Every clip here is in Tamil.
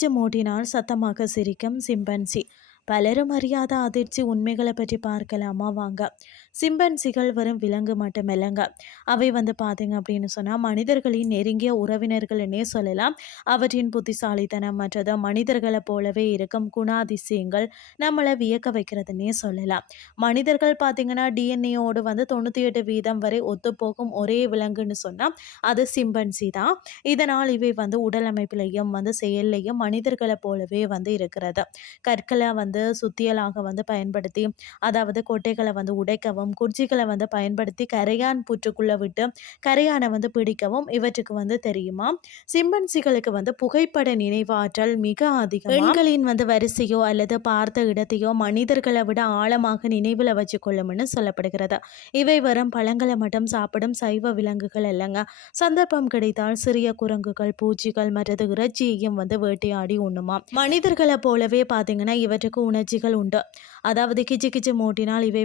கிச்சு மூட்டினால் சத்தமாக சிரிக்கும் சிம்பன்சி. பலரும் அறியாத அதிர்ச்சி உண்மைகளை பற்றி பார்க்கலாமா வாங்க. சிம்பன்சிகள் வரும் விலங்கு மட்டுமில்லைங்க. அவை பார்த்தீங்க அப்படின்னு சொன்னால் மனிதர்களின் நெருங்கிய உறவினர்கள்னே சொல்லலாம். அவற்றின் புத்திசாலித்தனம் மற்றது மனிதர்களை போலவே இருக்கும் குணாதிசயங்கள் நம்மளை வியக்க வைக்கிறதுனே சொல்லலாம். மனிதர்கள் பார்த்தீங்கன்னா டிஎன்ஏயோடு 98% வரை ஒத்துப்போகும் ஒரே விலங்குன்னு சொன்னால் அது சிம்பன்சி தான். இதனால் இவை உடல் அமைப்பிலையும் செயல்லையும் மனிதர்களை போலவே இருக்கிறது. கற்களை சுத்தியலாக பயன்படுத்தி, அதாவது கொட்டைகளை உடைக்கவும், குச்சிகளை பயன்படுத்தி கரையான் புற்றுக்குள்ள விட்டு கரையானை பிடிக்கவும் இவற்றுக்கு தெரியுமா. சிம்பன்சிகளுக்கு புகைப்பட நினைவாற்றல் மிக அதிகம். பெண்களின் வரிசையோ அல்லது பார்த்த இடத்தையோ மனிதர்களை விட ஆழமாக நினைவில் வச்சுக்கொள்ளும்னு சொல்லப்படுகிறது. இவை வரும் பழங்களை மட்டும் சாப்பிடும் சைவ விலங்குகள் இல்லைங்க. சந்தர்ப்பம் கிடைத்தால் சிறிய குரங்குகள், பூச்சிகள் மற்றது இறைச்சியையும் வேட்டையாடி உண்ணுமா. மனிதர்களை போலவே பார்த்தீங்கன்னா இவற்றுக்கு உணர்ச்சிகள் உண்டு. அதாவது கிச்சு கிச்சு மூட்டினால் இவை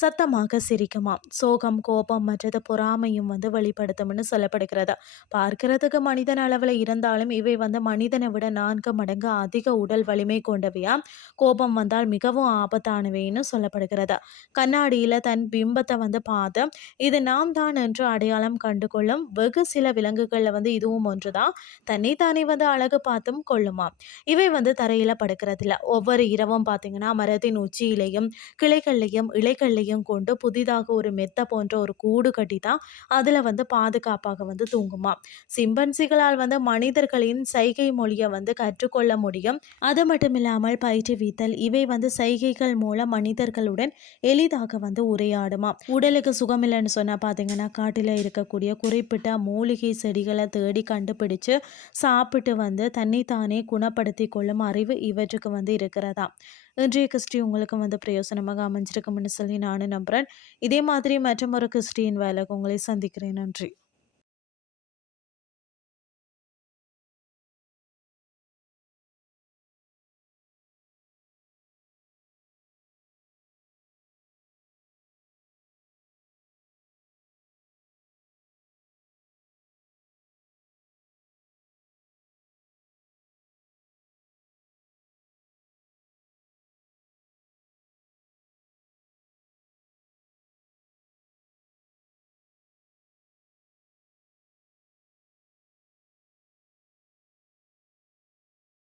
சத்தமாக சிரிக்குமா. சோகம், கோபம் மற்றது பொறாமையும் வெளிப்படுத்தும்னு சொல்லப்படுகிறது. பார்க்கிறதுக்கு மனிதன் அளவில் இருந்தாலும் இவை மனிதனை விட 4 மடங்கு அதிக உடல் வலிமை கொண்டவையா. கோபம் வந்தால் மிகவும் ஆபத்தானவைன்னு சொல்லப்படுகிறது. கண்ணாடியில் தன் பிம்பத்தை பார்த்து இது நாம் தான் என்று அடையாளம் கண்டு கொள்ளும் வெகு சில விலங்குகளில் இதுவும் ஒன்றுதான். தன்னைத்தானே அழகு பார்த்தும் கொள்ளுமா. இவை தரையில படுக்கிறதில்ல. ஒவ்வொரு இரவும் பார்த்தீங்கன்னா மரத்தின் உச்சியிலையும் கிளைகள்லையும் இலைகள்லையும் கொண்டு புதிதாக ஒரு மெத்த போன்ற ஒரு கூடு கட்டி தான் அதில் பாதுகாப்பாக தூங்குமா. சிம்பன்சிகளால் மனிதர்களின் சைகை மொழியை கற்றுக்கொள்ள முடியும். அது மட்டும் இல்லாமல் பயிற்றுவித்தல் இவை சைகைகள் மூலம் மனிதர்களுடன் எளிதாக உரையாடுமா. உடலுக்கு சுகமில்லைன்னு சொன்னால் பார்த்தீங்கன்னா காட்டில் இருக்கக்கூடிய குறிப்பிட்ட மூலிகை செடிகளை தேடி கண்டுபிடிச்சு சாப்பிட்டு தன்னைத்தானே குணப்படுத்தி கொள்ளும் அறிவு இவற்றுக்கு இருக்கிறதா. இன்றைய கிறிஸ்டி உங்களுக்கு பிரயோசனமாக அமைஞ்சிருக்கும்னு சொல்லி நானும் நம்புகிறேன். இதே மாதிரி மற்றும் ஒரு கிறிஸ்டியின் வேலைக்கு உங்களை சந்திக்கிறேன். நன்றி.